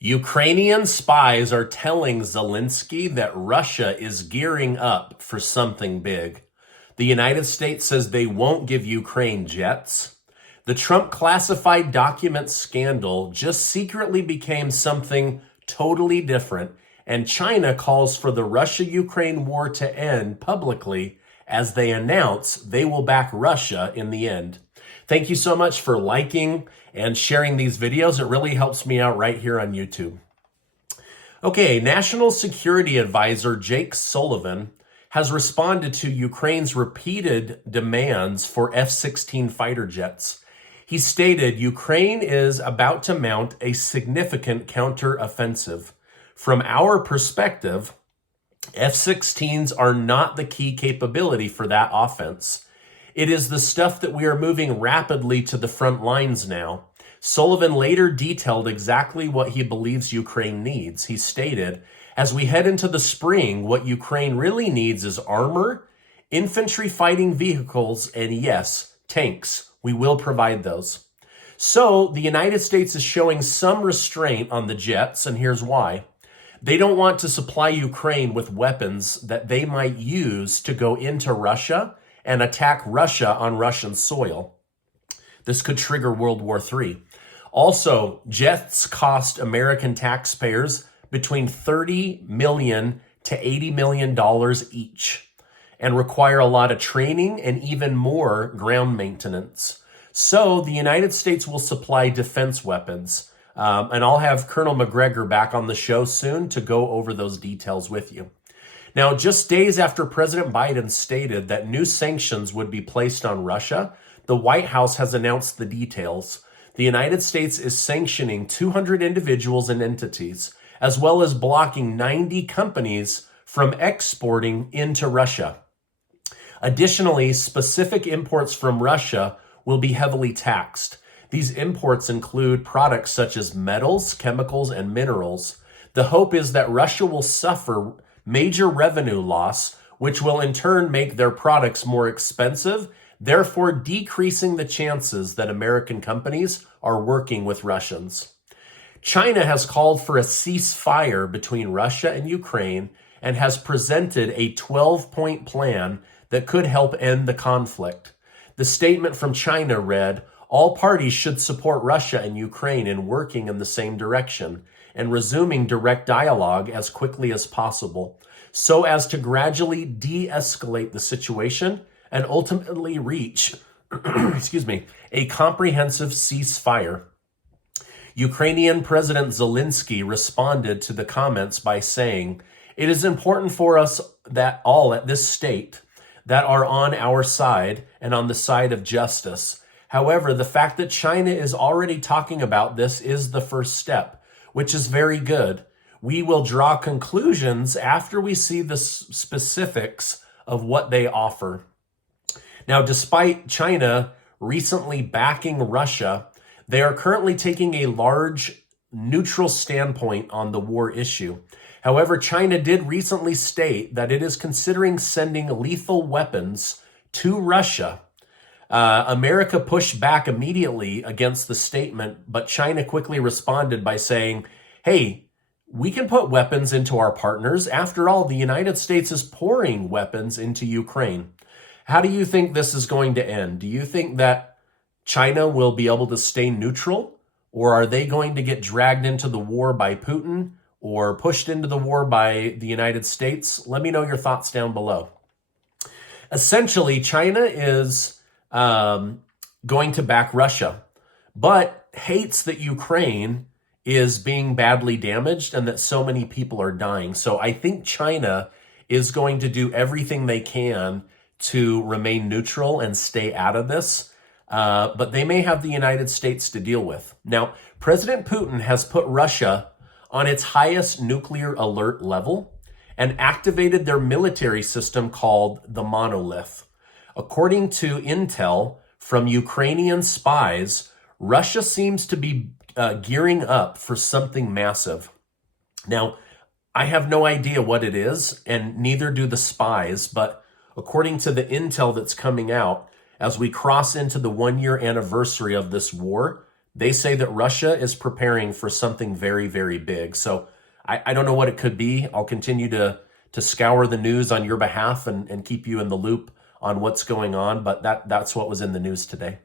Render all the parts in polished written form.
Ukrainian spies are telling Zelenskyy that Russia is gearing up for something big. The United States says they won't give Ukraine jets. The Trump classified documents scandal just secretly became something totally different, and China calls for the Russia-Ukraine war to end publicly as they announce they will back Russia in the end. Thank you so much for liking and sharing these videos. It really helps me out right here on YouTube. Okay, National Security Advisor Jake Sullivan has responded to Ukraine's repeated demands for F-16 fighter jets. He stated, Ukraine is about to mount a significant counteroffensive. From our perspective, F-16s are not the key capability for that offense. It is the stuff that we are moving rapidly to the front lines now. Sullivan later detailed exactly what he believes Ukraine needs. He stated, as we head into the spring, what Ukraine really needs is armor, infantry fighting vehicles, and yes, tanks. We will provide those. So the United States is showing some restraint on the jets, and here's why. They don't want to supply Ukraine with weapons that they might use to go into Russia and attack Russia on Russian soil. This could trigger World War III. Also, jets cost American taxpayers between $30 million to $80 million each and require a lot of training and even more ground maintenance. So the United States will supply defense weapons. And I'll have Colonel McGregor back on the show soon to go over those details with you. Now, just days after President Biden stated that new sanctions would be placed on Russia, the White House has announced the details. The United States is sanctioning 200 individuals and entities, as well as blocking 90 companies from exporting into Russia. Additionally, specific imports from Russia will be heavily taxed. These imports include products such as metals, chemicals, and minerals. The hope is that Russia will suffer major revenue loss, which will in turn make their products more expensive, therefore decreasing the chances that American companies are working with Russians. China has called for a ceasefire between Russia and Ukraine and has presented a 12-point plan that could help end the conflict. The statement from China read, all parties should support Russia and Ukraine in working in the same direction and resuming direct dialogue as quickly as possible, so as to gradually de-escalate the situation and ultimately reach a comprehensive ceasefire. Ukrainian President Zelenskyy responded to the comments by saying, it is important for us that all at this state that are on our side and on the side of justice. However, the fact that China is already talking about this is the first step, which is very good. We will draw conclusions after we see the specifics of what they offer. Now, despite China recently backing Russia, they are currently taking a large neutral standpoint on the war issue. However, China did recently state that it is considering sending lethal weapons to Russia. America pushed back immediately against the statement, but China quickly responded by saying, hey, we can put weapons into our partners. After all, the United States is pouring weapons into Ukraine. How do you think this is going to end? Do you think that China will be able to stay neutral, or are they going to get dragged into the war by Putin or pushed into the war by the United States? Let me know your thoughts down below. Essentially, China is going to back Russia, but hates that Ukraine is being badly damaged and that so many people are dying. So I think China is going to do everything they can to remain neutral and stay out of this, but they may have the United States to deal with. Now, President Putin has put Russia on its highest nuclear alert level and activated their military system called the Monolith. According to intel from Ukrainian spies, Russia seems to be gearing up for something massive. Now, I have no idea what it is, and neither do the spies, but according to the intel that's coming out, as we cross into the one-year anniversary of this war, They say that Russia is preparing for something very, very big. So I don't know what it could be. I'll continue to scour the news on your behalf and keep you in the loop on what's going on, but that's what was in the news today.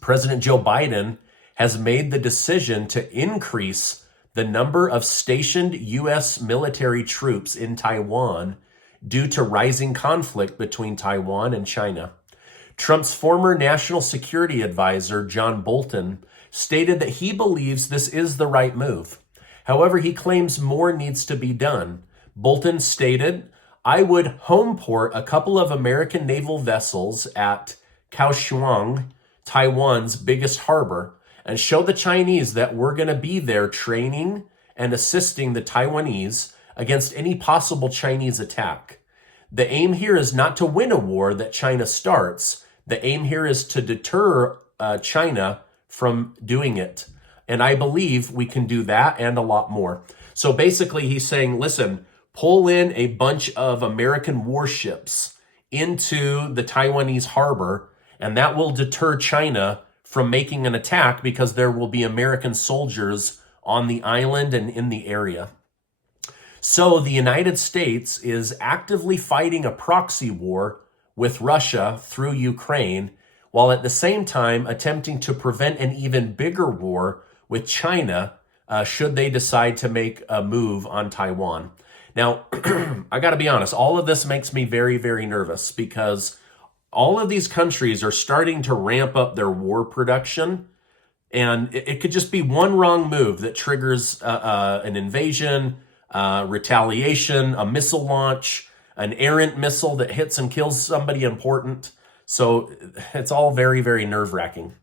President Joe Biden has made the decision to increase the number of stationed U.S. military troops in Taiwan due to rising conflict between Taiwan and China. Trump's former national security advisor, John Bolton, stated that he believes this is the right move. However, he claims more needs to be done. Bolton stated, "I would home port a couple of American naval vessels at Kaohsiung, Taiwan's biggest harbor, and show the Chinese that we're going to be there training and assisting the Taiwanese against any possible Chinese attack. The aim here is not to win a war that China starts. The aim here is to deter China from doing it. And I believe we can do that and a lot more." So basically he's saying, listen, pull in a bunch of American warships into the Taiwanese harbor, and that will deter China from making an attack because there will be American soldiers on the island and in the area. So the United States is actively fighting a proxy war with Russia through Ukraine, while at the same time attempting to prevent an even bigger war with China should they decide to make a move on Taiwan. Now, I got to be honest, all of this makes me very, very nervous because all of these countries are starting to ramp up their war production, and it could just be one wrong move that triggers an invasion, retaliation, a missile launch, an errant missile that hits and kills somebody important. So it's all very, very nerve-wracking.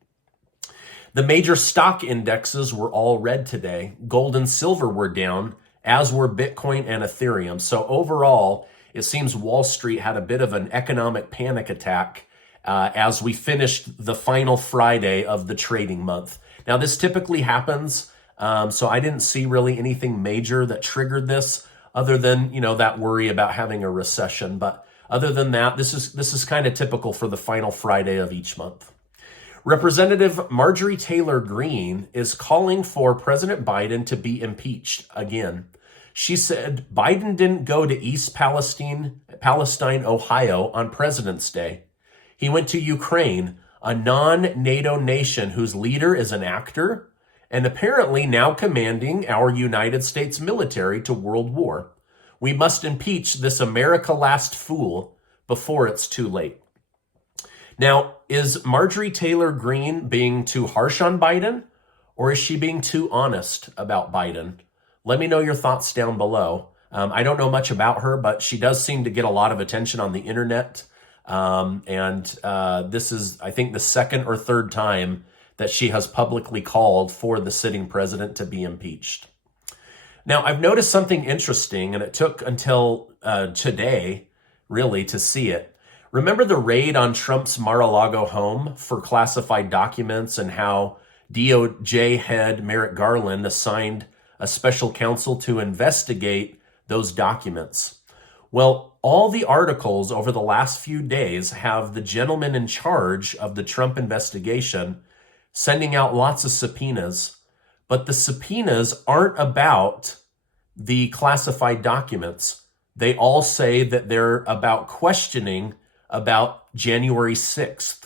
The major stock indexes were all red today. Gold and silver were down, as were Bitcoin and Ethereum. So overall, it seems Wall Street had a bit of an economic panic attack as we finished the final Friday of the trading month. Now, this typically happens, so I didn't see really anything major that triggered this other than, that worry about having a recession. But other than that, this is kind of typical for the final Friday of each month. Representative Marjorie Taylor Greene is calling for President Biden to be impeached again. She said Biden didn't go to East Palestine, Ohio on President's Day. He went to Ukraine, a non-NATO nation whose leader is an actor and apparently now commanding our United States military to world war. We must impeach this America last fool before it's too late. Now, is Marjorie Taylor Greene being too harsh on Biden, or is she being too honest about Biden? Let me know your thoughts down below. I don't know much about her, but she does seem to get a lot of attention on the internet. This is, I think, the second or third time that she has publicly called for the sitting president to be impeached. Now, I've noticed something interesting, and it took until today, really, to see it. Remember the raid on Trump's Mar-a-Lago home for classified documents and how DOJ head Merrick Garland assigned a special counsel to investigate those documents? Well, all the articles over the last few days have the gentleman in charge of the Trump investigation sending out lots of subpoenas, but the subpoenas aren't about the classified documents. They all say that they're about questioning about January 6th.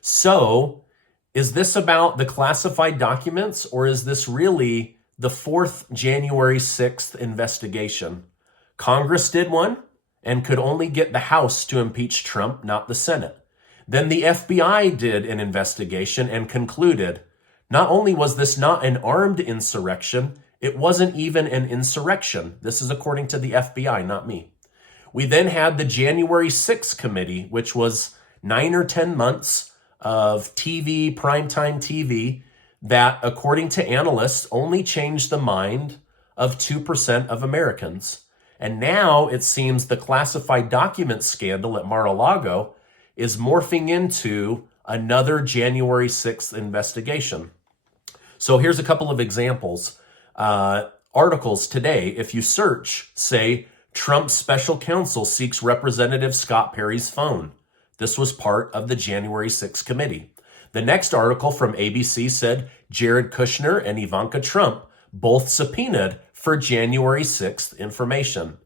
So, is this about the classified documents, or is this really the fourth January 6th investigation? Congress did one and could only get the House to impeach Trump, not the Senate. Then the FBI did an investigation and concluded not only was this not an armed insurrection, it wasn't even an insurrection. This is according to the FBI, not me. We then had the January 6th committee, which was 9 or 10 months of TV, primetime TV, that, according to analysts, only changed the mind of 2% of Americans. And now it seems the classified documents scandal at Mar-a-Lago is morphing into another January 6th investigation. So here's a couple of examples. Articles today, if you search, say, Trump's special counsel seeks Representative Scott Perry's phone. This was part of the January 6th committee. The next article from ABC said Jared Kushner and Ivanka Trump both subpoenaed for January 6th information.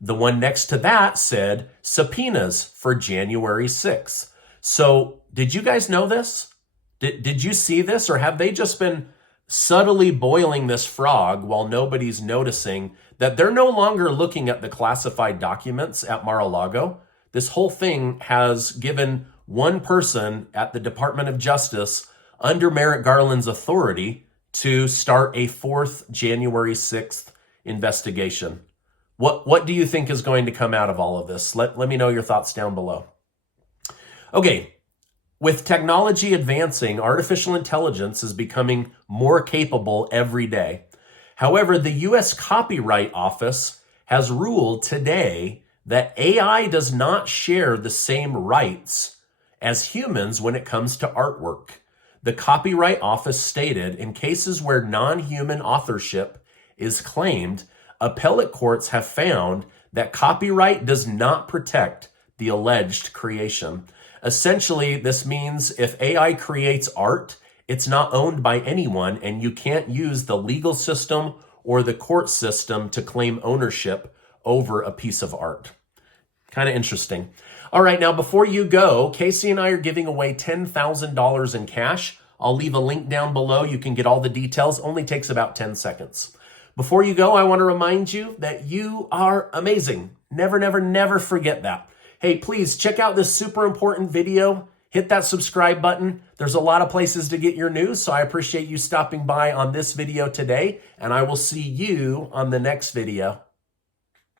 The one next to that said subpoenas for January 6th. So did you guys know this? Did you see this, or have they just been subtly boiling this frog while nobody's noticing that they're no longer looking at the classified documents at Mar-a-Lago? This whole thing has given one person at the Department of Justice under Merrick Garland's authority to start a fourth January 6th investigation. What do you think is going to come out of all of this? Let me know your thoughts down below. Okay, with technology advancing, artificial intelligence is becoming more capable every day. However, the U.S. Copyright Office has ruled today that AI does not share the same rights as humans when it comes to artwork. The Copyright Office stated in cases where non-human authorship is claimed, appellate courts have found that copyright does not protect the alleged creation. Essentially, this means if AI creates art, it's not owned by anyone, and you can't use the legal system or the court system to claim ownership over a piece of art. Kind of interesting. All right, now before you go, Casey and I are giving away $10,000 in cash. I'll leave a link down below. You can get all the details. Only takes about 10 seconds. Before you go, I want to remind you that you are amazing. Never, never, never forget that. Hey, please check out this super important video. Hit that subscribe button. There's a lot of places to get your news, so I appreciate you stopping by on this video today, and I will see you on the next video.